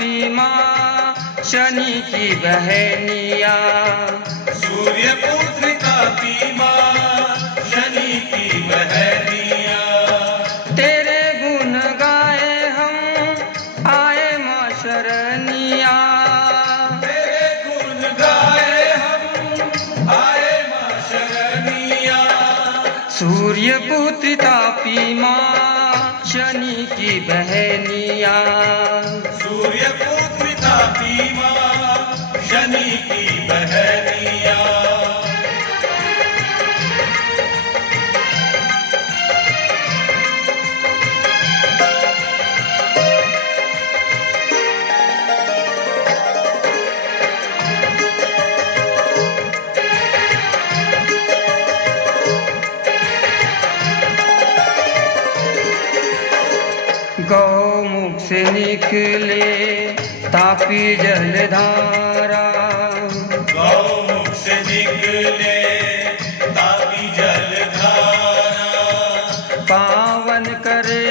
तापी माँ शनि की बहनिया। सूर्य पुत्र तापी माँ शनि की बहनिया। तेरे गुण गाए हम आए माँ शरणिया। तेरे गुण गाए हम आए माँ शरणिया। सूर्य पुत्र तापी माँ शनि की बहनिया। सूर्य पुत्र तापी माँ शनि की बहनिया। गौमुख से निकले तापी जलधारा। गौमुख से निकले तापी जलधारा। पावन करे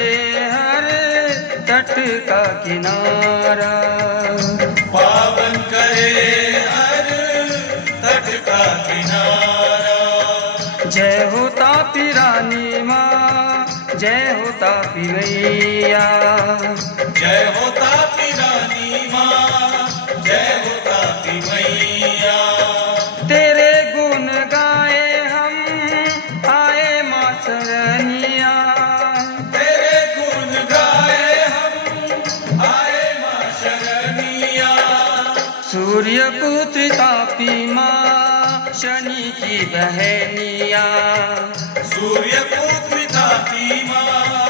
हर तट का किनारा। पावन करे हर तट का किनारा। जय हो तापी रानी माँ, जय हो तापी मैया। जय हो तापी रानी माँ, जय हो तापी मैया। तेरे गुण गाए हम आए माँ शरणिया। तेरे गुण गाए हम आए माँ शरणिया। सूर्य पुत्र तापी माँ शनि की बहनिया। सूर्य पुत्र तापी माँ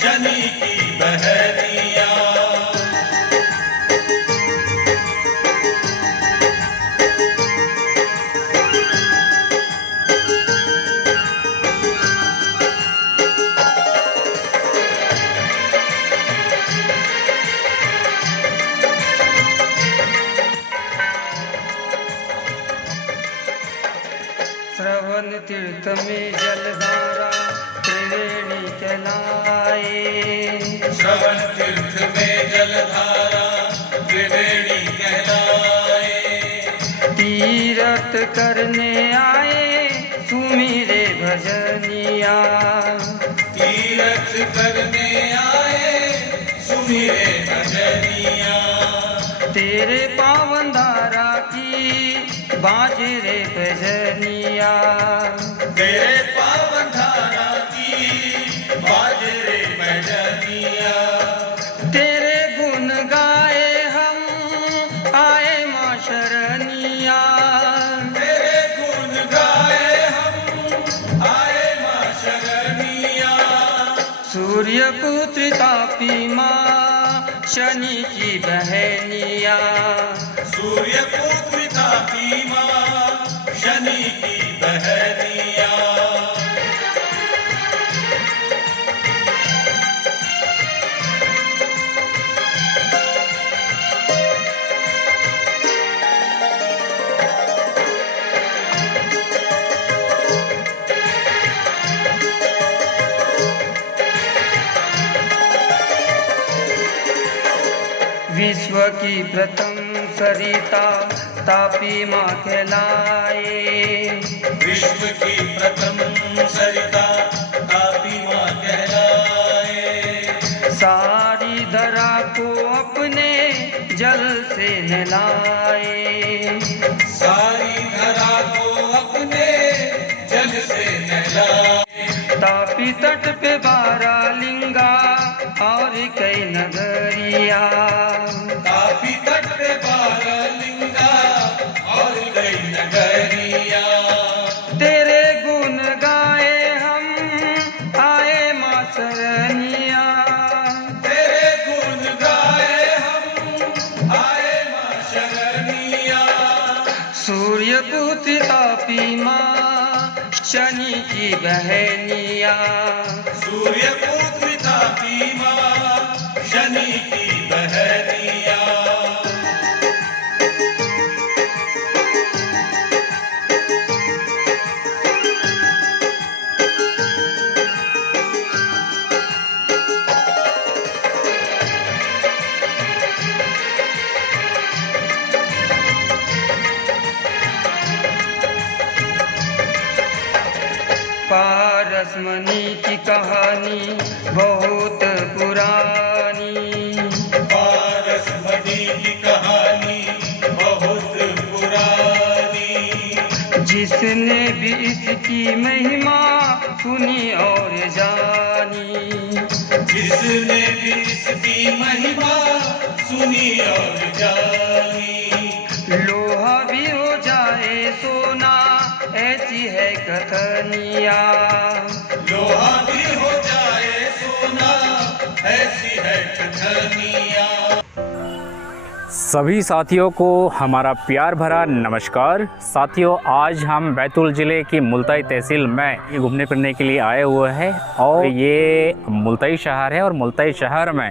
शनि की बहनिया। श्रवण तीर्थ में जलधारा त्रिवेणी कहलाए। श्रवण तीर्थ में जलधारा त्रिवेणी कहलाए। तीरथ करने आए सुमिरे भजनिया। तीरथ करने आए सुमिरे भजनिया। तेरे पावन धारा की बाजे रे भजनिया। तेरे पावन धारा की बाजे रे भजनिया। तेरे गुण गाए हम आए माँ शरणिया। तेरे गुण गाए हम आए माँ शरणिया। सूर्य पुत्र तापी माँ शनि की बहनिया। सूर्य पुत्र तापी माँ शनि की बहनिया। विश्व की प्रथम सरिता तापी माँ कहलाए। विश्व की प्रथम सरिता तापी माँ कहलाए। सारी धरा को अपने जल से नहलाए। सारी धरा को अपने जल से नहलाए। तापी तट पे 12 लिंगा और कई नगरिया। तापी तट पे 12 लिंगा और कई नगरिया। तेरे गुण गाए हम आए माँ शरणिया। तेरे गुण गाए हम आए माँ शरणिया। सूर्य पुत्र तापी माँ शनि की बहनिया। सूर्य पुत्र तापी माँ शनि की बहनिया। पारसमणि की कहानी बहुत पुरानी। पारसमणि की कहानी बहुत पुरानी। जिसने भी इसकी महिमा सुनी और जानी, जिसने भी इसकी महिमा सुनी और जानी, लोहा भी हो जाए सोना ऐसी है कथनिया। लोहा भी हो जाए सोना ऐसी है कथनिया। सभी साथियों को हमारा प्यार भरा नमस्कार। साथियों, आज हम बैतूल ज़िले की मुल्ताई तहसील में घूमने फिरने के लिए आए हुए हैं और ये मुल्ताई शहर है और मुल्ताई शहर में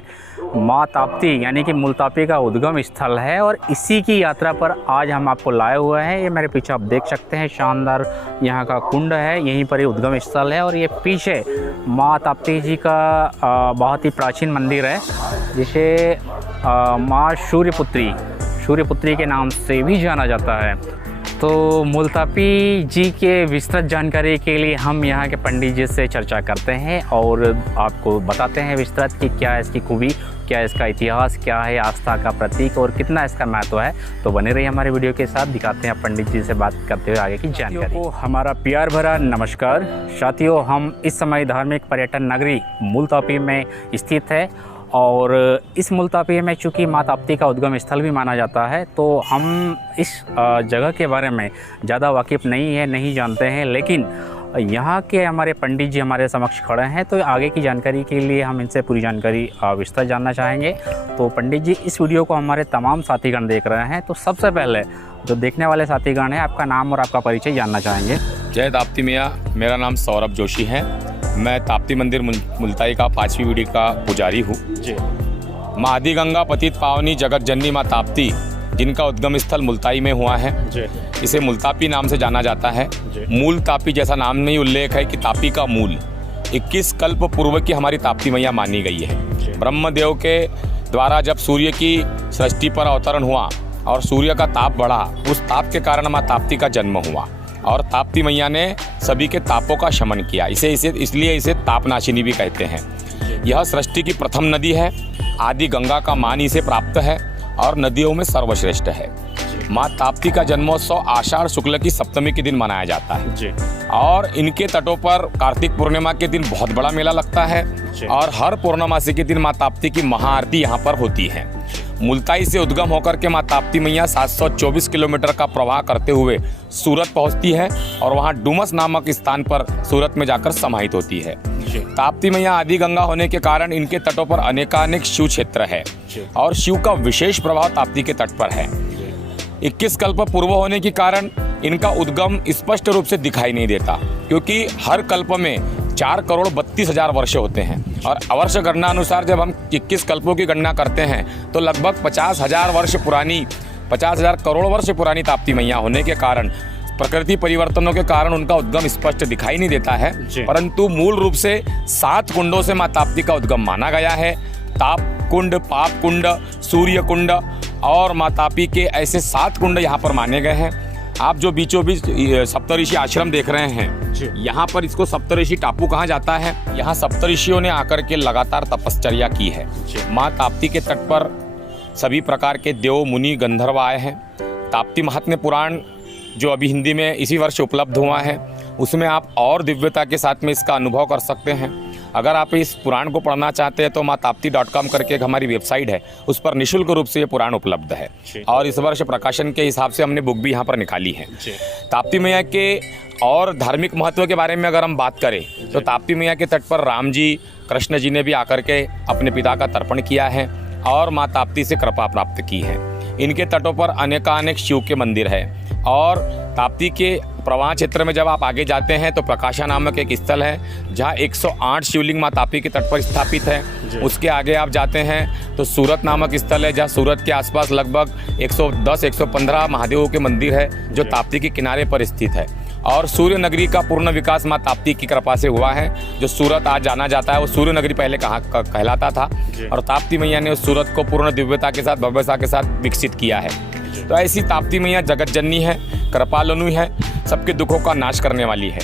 माँ ताप्ती यानी कि मुल्तापी का उद्गम स्थल है और इसी की यात्रा पर आज हम आपको लाए हुए हैं। ये मेरे पीछे आप देख सकते हैं, शानदार यहाँ का कुंड है, यहीं पर ही उद्गम स्थल है और ये पीछे माँ ताप्ती जी का बहुत ही प्राचीन मंदिर है जिसे माँ सूर्यपुत्री के नाम से भी जाना जाता है। तो मुल्तापी जी के विस्तृत जानकारी के लिए हम यहाँ के पंडित जी से चर्चा करते हैं और आपको बताते हैं विस्तृत कि क्या है इसकी खूबी, क्या है इसका इतिहास, क्या है आस्था का प्रतीक और कितना इसका महत्व है। तो बने रहिए हमारे वीडियो के साथ, दिखाते हैं पंडित जी से बात करते हुए आगे की जानकारी को। हमारा प्यार भरा नमस्कार। साथियों, हम इस समय धार्मिक पर्यटन नगरी मुल्तापी में स्थित है और इस मुल्तापी में चूँकि माँ ताप्ती का उद्गम स्थल भी माना जाता है, तो हम इस जगह के बारे में ज़्यादा वाकिफ़ नहीं जानते हैं, लेकिन यहाँ के हमारे पंडित जी हमारे समक्ष खड़े हैं, तो आगे की जानकारी के लिए हम इनसे पूरी जानकारी विस्तार जानना चाहेंगे। तो पंडित जी, इस वीडियो को हमारे तमाम साथीगण देख रहे हैं, तो सबसे पहले जो देखने वाले साथीगण हैं, आपका नाम और आपका परिचय जानना चाहेंगे। जय ताप्ती मैया, मेरा नाम सौरभ जोशी है। मैं ताप्ती मंदिर मुल्ताई का 5वीं पीढ़ी का पुजारी हूँ जी। माँ आदि गंगा पतित पावनी जगत जननी माँ ताप्ती, जिनका उद्गम स्थल मुल्ताई में हुआ है, जी। इसे मुल्तापी नाम से जाना जाता है। जी। मूल तापी जैसा नाम में ही उल्लेख है कि तापी का मूल 21 कल्प पूर्व की हमारी ताप्ती मैया मानी गई है। ब्रह्मदेव के द्वारा जब सूर्य की सृष्टि पर अवतरण हुआ और सूर्य का ताप बढ़ा, उस ताप के कारण माँ ताप्ती का जन्म हुआ और ताप्ती मैया ने सभी के तापों का शमन किया। इसलिए इसे तापनाशिनी भी कहते हैं। यह सृष्टि की प्रथम नदी है। आदि गंगा का मान इसे प्राप्त है और नदियों में सर्वश्रेष्ठ है। माँ ताप्ती का जन्मोत्सव आषाढ़ शुक्ल की सप्तमी के दिन मनाया जाता है जी। और इनके तटों पर कार्तिक पूर्णिमा के दिन बहुत बड़ा मेला लगता है और हर पूर्णमासी के दिन माँ ताप्ती की महाआरती यहाँ पर होती है। मुल्ताई से उद्गम होकर के माँ ताप्ती मैया 724 किलोमीटर का प्रवाह करते हुए सूरत पहुँचती है और वहाँ डुमस नामक स्थान पर सूरत में जाकर समाहित होती है। ताप्ती मैया आदि गंगा होने के कारण इनके तटों पर अनेकानेक शिव क्षेत्र है और शिव का विशेष प्रभाव ताप्ती के तट पर है। 21 कल्प पूर्व होने के कारण इनका उद्गम स्पष्ट रूप से दिखाई नहीं देता, क्योंकि हर कल्प में 4,32,000 वर्ष होते हैं और अवर्ष गणना अनुसार जब हम 21 कल्पों की गणना करते हैं तो लगभग 50,000 करोड़ वर्ष पुरानी ताप्ती मैया होने के कारण प्रकृति परिवर्तनों के कारण उनका उद्गम स्पष्ट दिखाई नहीं देता है। परंतु मूल रूप से 7 कुंडों से माँ ताप्ती का उद्गम माना गया है। ताप कुंड, पाप कुंड, सूर्य कुंड और माँ ताप्ती के ऐसे 7 कुंड यहाँ पर माने गए हैं। आप जो बीचों बीच सप्तऋषि आश्रम देख रहे हैं, यहाँ पर इसको सप्तऋषि टापू कहा जाता है। यहाँ सप्तऋषियों ने आकर के लगातार तपश्चर्या की है। माँ ताप्ती के तट पर सभी प्रकार के देव, मुनि, गंधर्व आए हैं। ताप्ती महात्म्य पुराण जो अभी हिंदी में इसी वर्ष उपलब्ध हुआ है, उसमें आप और दिव्यता के साथ में इसका अनुभव कर सकते हैं। अगर आप इस पुराण को पढ़ना चाहते हैं तो माताप्ती.com करके एक हमारी वेबसाइट है, उस पर निःशुल्क रूप से ये पुराण उपलब्ध है और इस वर्ष प्रकाशन के हिसाब से हमने बुक भी यहाँ पर निकाली है। ताप्ती मैया के और धार्मिक महत्व के बारे में अगर हम बात करें तो ताप्ती मैया के तट पर राम जी, कृष्ण जी ने भी आकर के अपने पिता का तर्पण किया है और माँ ताप्ती से कृपा प्राप्त की है। इनके तटों पर अनेकानेक शिव के मंदिर है और ताप्ती के प्रवाह क्षेत्र में जब आप आगे जाते हैं तो प्रकाशा नामक एक स्थल है जहाँ 108 शिवलिंग माँ ताप्ती के तट पर स्थापित है। उसके आगे आप जाते हैं तो सूरत नामक स्थल है जहाँ सूरत के आसपास लगभग 110-115 महादेवों के मंदिर है जो ताप्ती के किनारे पर स्थित है। और सूर्य नगरी का पूर्ण विकास माँ ताप्ती की कृपा से हुआ है। जो सूरत आज जाना जाता है वो सूर्य नगरी पहले कहलाता था और ताप्ती मैया ने उस सूरत को पूर्ण दिव्यता के साथ, भव्यता के साथ विकसित किया है। तो ऐसी ताप्ती मैया जगत जननी है कृपालुनी है, सबके दुखों का नाश करने वाली है।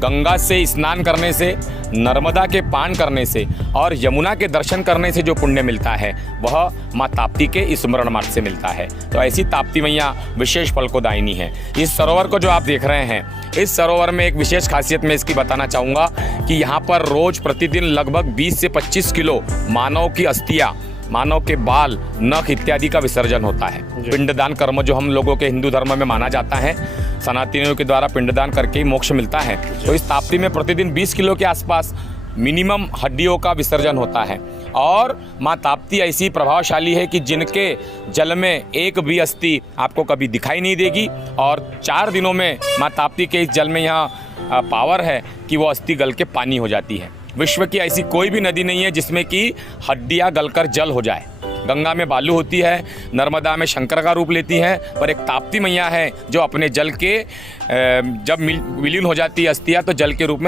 गंगा से स्नान करने से, नर्मदा के पान करने से और यमुना के दर्शन करने से जो पुण्य मिलता है वह माँ ताप्ती के स्मरण मात्र से मिलता है। तो ऐसी ताप्ती मैया विशेष फल को दायिनी है। इस सरोवर को जो आप देख रहे हैं, इस सरोवर में एक विशेष खासियत मैं इसकी बताना चाहूँगा कि यहाँ पर रोज प्रतिदिन लगभग 20 से 25 किलो मानव की अस्थियाँ, मानव के बाल, नख इत्यादि का विसर्जन होता है। पिंडदान कर्म जो हम लोगों के हिंदू धर्म में माना जाता है, सनातनियों के द्वारा पिंडदान करके ही मोक्ष मिलता है। तो इस ताप्ती में प्रतिदिन 20 किलो के आसपास मिनिमम हड्डियों का विसर्जन होता है। और माँ ताप्ती ऐसी प्रभावशाली है कि जिनके जल में एक भी अस्थि आपको कभी दिखाई नहीं देगी और 4 दिनों में माँ ताप्ती के इस जल में यहाँ पावर है कि वो अस्थि गल के पानी हो जाती है। विश्व की ऐसी कोई भी नदी नहीं है जिसमें कि हड्डियाँ गलकर जल हो जाए। गंगा में बालू होती है, नर्मदा में शंकर का रूप लेती है, पर एक ताप्ती मैया है जो अपने जल के जब विलीन हो जाती है अस्थियाँ तो जल के रूप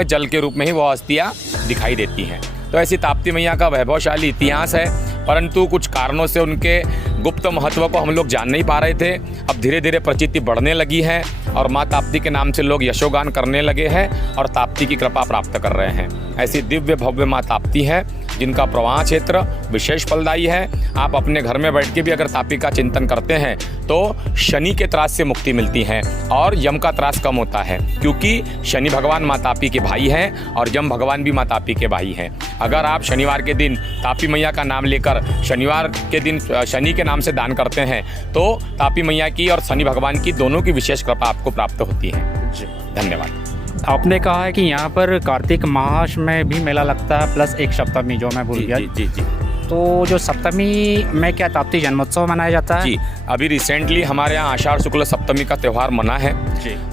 में ही वह अस्थियाँ दिखाई देती हैं। तो ऐसी ताप्ती मैया का वैभवशाली इतिहास है, परंतु कुछ कारणों से उनके गुप्त महत्व को हम लोग जान नहीं पा रहे थे। अब धीरे धीरे प्रचिति बढ़ने लगी है और माँ ताप्ती के नाम से लोग यशोगान करने लगे हैं और ताप्ती की कृपा प्राप्त कर रहे हैं। ऐसी दिव्य भव्य माँ ताप्ती है जिनका प्रवाह क्षेत्र विशेष फलदायी है। आप अपने घर में बैठ के भी अगर ताप्ती का चिंतन करते हैं तो शनि के त्रास से मुक्ति मिलती है और यम का त्रास कम होता है, क्योंकि शनि भगवान माँ ताप्ती के भाई हैं और यम भगवान भी माँ ताप्ती के भाई हैं। अगर आप शनिवार के दिन ताप्ती मैया का नाम लेकर शनिवार के दिन शनि के नाम से दान करते हैं तो ताप्ती मैया की और शनि भगवान की दोनों की विशेष कृपा आपको प्राप्त होती है। जी धन्यवाद। आपने कहा है कि यहाँ पर कार्तिक मास में भी मेला लगता है प्लस एक सप्तमी जो मैं भूल गया। जी। तो जो सप्तमी में क्या ताप्ती जन्मोत्सव मनाया जाता है? जी, अभी रिसेंटली हमारे यहाँ आषाढ़ शुक्ल सप्तमी का त्यौहार मना है।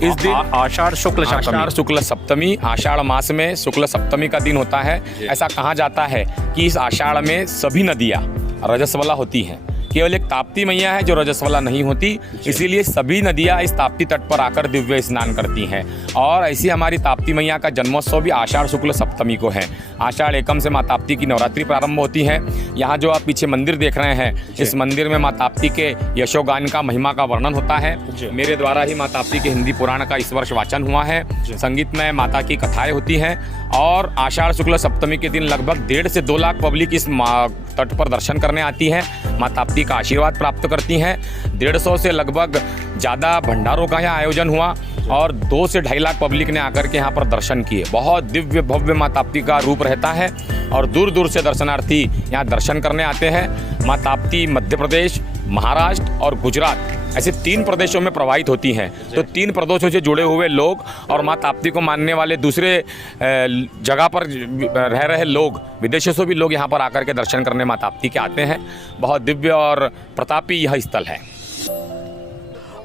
इस दिन आषाढ़ शुक्ल सप्तमी, आषाढ़ मास में शुक्ल सप्तमी का दिन होता है। ऐसा कहा जाता है कि इस आषाढ़ में सभी नदियाँ रजस्वला होती हैं, केवल एक ताप्ती मैया है जो रजस्वला नहीं होती, इसीलिए सभी नदियाँ इस ताप्ती तट पर आकर दिव्य स्नान करती हैं। और ऐसी हमारी ताप्ती मैया का जन्मोत्सव भी आषाढ़ शुक्ल सप्तमी को है। आषाढ़ एकम से माँ ताप्ती की नवरात्रि प्रारंभ होती है। यहाँ जो आप पीछे मंदिर देख रहे हैं, इस मंदिर में माँ ताप्ती के यशोगान का महिमा का वर्णन होता है। मेरे द्वारा ही माँ ताप्ती के हिंदी पुराण का इस वर्ष वाचन हुआ है। संगीत में माता की कथाएँ होती हैं और आषाढ़ शुक्ल सप्तमी के दिन लगभग 1.5 से 2 लाख पब्लिक इस तट पर दर्शन करने आती है, माँ ताप्ती का आशीर्वाद प्राप्त करती हैं। 150 से लगभग ज़्यादा भंडारों का यहाँ आयोजन हुआ और 2 से 2.5 लाख पब्लिक ने आकर के यहाँ पर दर्शन किए। बहुत दिव्य भव्य माँ ताप्ती का रूप रहता है और दूर दूर से दर्शनार्थी यहाँ दर्शन करने आते हैं। माँ ताप्ती मध्य प्रदेश, महाराष्ट्र और गुजरात ऐसे 3 प्रदेशों में प्रवाहित होती हैं। तो 3 प्रदेशों से जुड़े हुए लोग और माँ ताप्ती को मानने वाले दूसरे जगह पर रह रहे लोग, विदेशों से भी लोग यहाँ पर आकर के दर्शन करने माँ ताप्ती के आते हैं। बहुत दिव्य और प्रतापी यह स्थल है।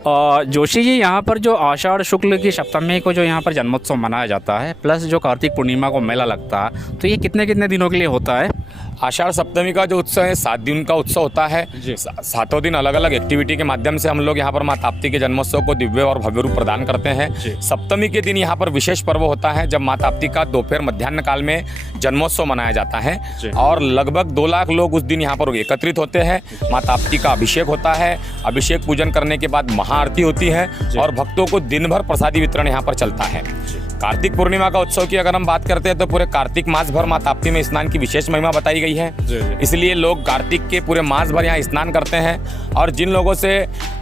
जोशी जी, यहाँ पर जो आषाढ़ शुक्ल की सप्तमी को जो यहाँ पर जन्मोत्सव मनाया जाता है प्लस जो कार्तिक पूर्णिमा को मेला लगता है, तो ये कितने दिनों के लिए होता है? आषाढ़ सप्तमी का जो उत्सव है 7 दिन का उत्सव होता है। 7 दिन अलग अलग एक्टिविटी के माध्यम से हम लोग यहाँ पर माँ ताप्ती के जन्मोत्सव को दिव्य और भव्य रूप प्रदान करते हैं। सप्तमी के दिन यहाँ पर विशेष पर्व होता है जब माँ ताप्ती का दोपहर मध्याह्न काल में जन्मोत्सव मनाया जाता है और लगभग 2 लाख लोग उस दिन यहाँ पर एकत्रित होते हैं। माँ ताप्ती का अभिषेक होता है। अभिषेक पूजन करने के बाद महाआरती होती है और भक्तों को दिन भर प्रसादी वितरण यहाँ पर चलता है। कार्तिक पूर्णिमा का उत्सव की अगर हम बात करते हैं तो पूरे कार्तिक मास भर माँ ताप्ती में स्नान की विशेष महिमा बताई गई है। इसलिए लोग कार्तिक के पूरे मास भर यहाँ स्नान करते हैं और जिन लोगों से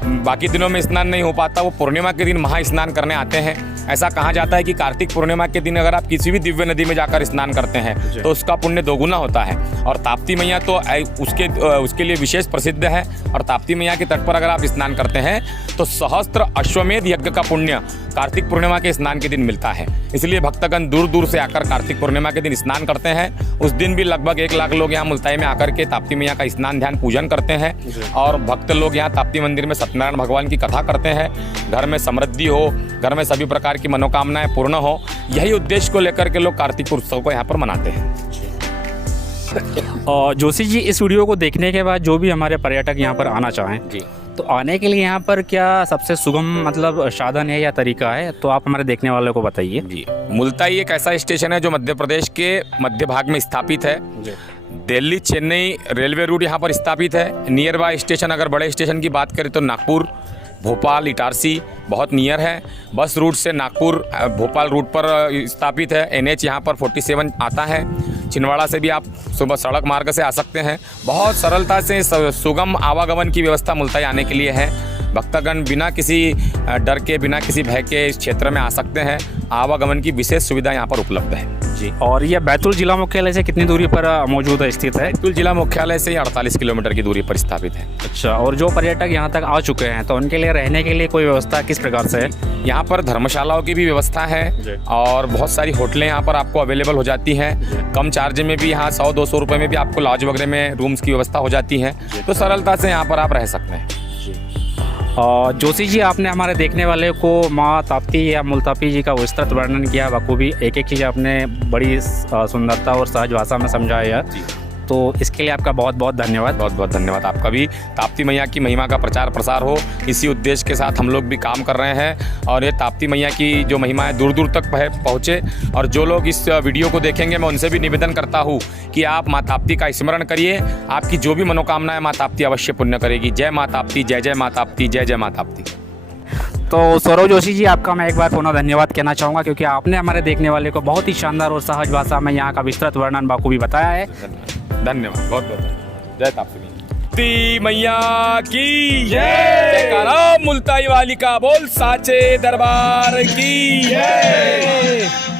बाकी दिनों में स्नान नहीं हो पाता वो पूर्णिमा के दिन महा स्नान करने आते हैं। ऐसा कहा जाता है कि कार्तिक पूर्णिमा के दिन अगर आप किसी भी दिव्य नदी में जाकर स्नान करते हैं तो उसका पुण्य दोगुना होता है। और ताप्ती मैया तो उसके लिए विशेष प्रसिद्ध है। और ताप्ती मैया के तट पर अगर आप स्नान करते हैं तो सहस्त्र अश्वमेध यज्ञ का पुण्य कार्तिक पूर्णिमा के स्नान के दिन मिलता है। इसलिए भक्तगण दूर दूर से आकर कार्तिक पूर्णिमा के दिन स्नान करते हैं। उस दिन भी लगभग 1 लाख लोग यहाँ मुल्ताई में आकर के ताप्ती मैया का स्नान ध्यान पूजन करते हैं और भक्त लोग यहाँ ताप्ती मंदिर में सत्यनारायण भगवान की कथा करते हैं। घर में समृद्धि हो, घर में सभी प्रकार की मनोकामनाएं पूर्ण हो, यही उद्देश्य को लेकर के लोग कार्तिक उत्सव को यहाँ पर मनाते हैं। और जोशी जी, इस वीडियो को देखने के बाद जो भी हमारे पर्यटक यहाँ पर आना चाहें तो आने के लिए यहाँ पर क्या सबसे सुगम मतलब साधन है या तरीका है, तो आप हमारे देखने वालों को बताइए। जी, मुल्ताई एक ऐसा स्टेशन है जो मध्य प्रदेश के मध्य भाग में स्थापित है। दिल्ली चेन्नई रेलवे रूट यहाँ पर स्थापित है। नियर बाय स्टेशन अगर बड़े स्टेशन की बात करें तो नागपुर, भोपाल इटारसी बहुत नियर है। बस रूट से नागपुर भोपाल रूट पर स्थापित है। NH यहाँ पर 47 आता है। छिंदवाड़ा से भी आप सुबह सड़क मार्ग से आ सकते हैं। बहुत सरलता से सुगम आवागमन की व्यवस्था मुल्ताई आने के लिए है। भक्तगण बिना किसी डर के, बिना किसी भय के इस क्षेत्र में आ सकते हैं। आवागमन की विशेष सुविधा यहाँ पर उपलब्ध है जी। और ये बैतूल जिला मुख्यालय से कितनी दूरी पर मौजूद है, स्थित है? बैतूल जिला मुख्यालय से 48 किलोमीटर की दूरी पर स्थापित है। अच्छा, और जो पर्यटक यहाँ तक आ चुके हैं तो उनके लिए रहने के लिए कोई व्यवस्था किस प्रकार से है? यहाँ पर धर्मशालाओं की भी व्यवस्था है और बहुत सारी होटलें यहाँ पर आपको अवेलेबल हो जाती हैं। कम चार्ज में भी यहाँ 100-200 रुपये में भी आपको लॉज वगैरह में रूम्स की व्यवस्था हो जाती है। तो सरलता से यहाँ पर आप रह सकते हैं। जोशी जी, आपने हमारे देखने वाले को माँ ताप्ती या मुल्ताई जी का विस्तृत वर्णन किया बखूबी। एक एक चीज़ आपने बड़ी सुंदरता और सहज भाषा में समझाया, तो इसके लिए आपका बहुत बहुत धन्यवाद। बहुत बहुत धन्यवाद आपका भी। ताप्ती मैया की महिमा का प्रचार प्रसार हो, इसी उद्देश्य के साथ हम लोग भी काम कर रहे हैं। और ये ताप्ती मैया की जो महिमा है दूर दूर तक पहुँचे। और जो लोग इस वीडियो को देखेंगे, मैं उनसे भी निवेदन करता हूँ कि आप माँ ताप्ती का स्मरण करिए। आपकी जो भी मनोकामना है माँ ताप्ती अवश्य पुण्य करेगी। जय माँ ताप्ती, जय जय माँ ताप्ती, जय जय माँ ताप्ती। तो सौरव जोशी जी, आपका मैं एक बार पुनः धन्यवाद कहना चाहूँगा, क्योंकि आपने हमारे देखने वाले को बहुत ही शानदार और सहज भाषा में यहाँ का विस्तृत वर्णन बखूबी बताया है। धन्यवाद, बहुत बहुत जय ताप्ती मैया की जय। जयकारा मुल्ताई वाली का बोल, साचे दरबार की जय।